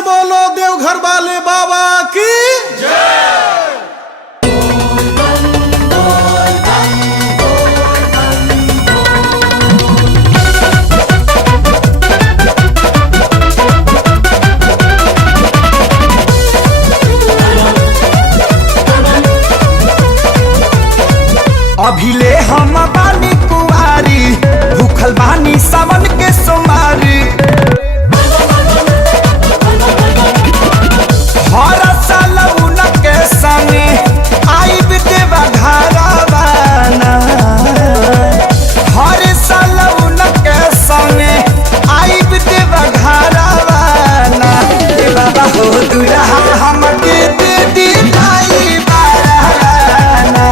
से बोलो देवघर वाले बाबा की जय। अभिले हम बानी कुआरी भूखल बानी सावन के सोमारी हर साल उनके संगे आइब देवा घरवाना हर साल उनके संगे आइब देवा घरवाना ए बाबा हो दुल्हा हमके दे दी लाई बाराना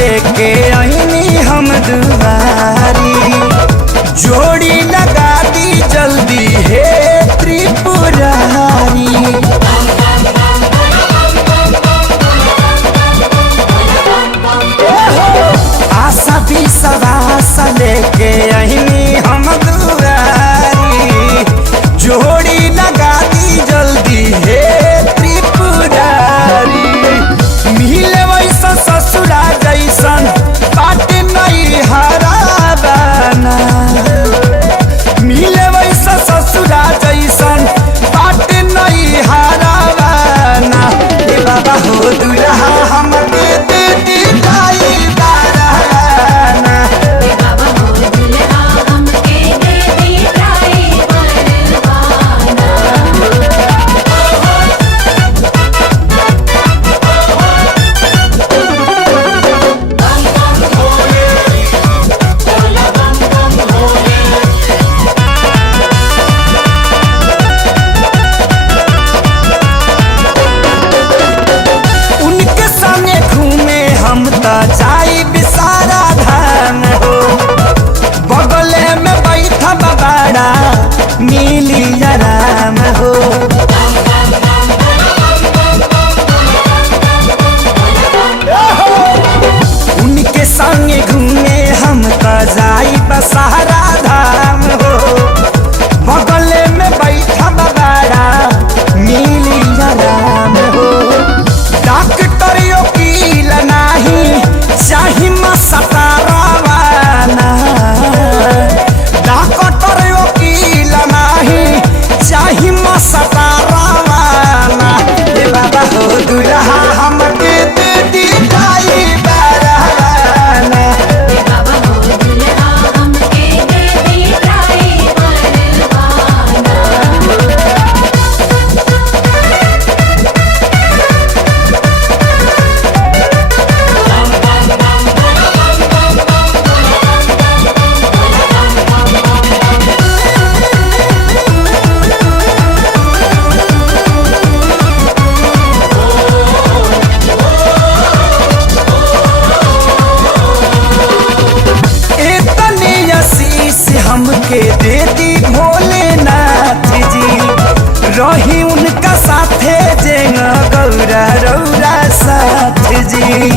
लेके आईनी हम दुआरी जोड़ी लगा दी जल्दी हे त्रिपुरारी आशा भी सवास लेके आईनी हम दुआरी जोड़ी लगा दी जल्दी हे त्रिपुरारी मिले वैसा ससुरा जैसन बाट नहीं हराबाना मिले वैसा ससुरा जैसन बाट नहीं हराबाना ए बाबा हो दुल्हा हमके दे दी लाई बाराना ए बाबा हो दुल्हा हमके दे दी लाई बाराना। उनके संगे घूमे हम तो जाई बिसारा धाम हो बगले में बैठा बाबाड़ा मिली आराम हो उनके संगे घूमे हम तो जाई बसारा धाम हो बगले में बैठा बाबाड़ा मिली आराम हो डॉक्टर वकील नाही चाही मसतारावाना डॉक्टर वकील नाही चाही मसतारावाना ए बाबा हो दुल्हा हमके दे दी लाई बाराना ए बाबा हो दुल्हा हमके दे दी लाई बाराना। इतनी आशीष हमके दे दी भोलेनाथ जी रही उनका साथे जेंगा गौरा रौरा साथ जी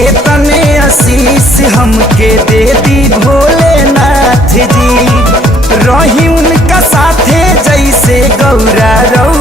इतने आशीष हमके दे दी भोलेनाथ जी रही उनका साथे जैसे गौरा रौरा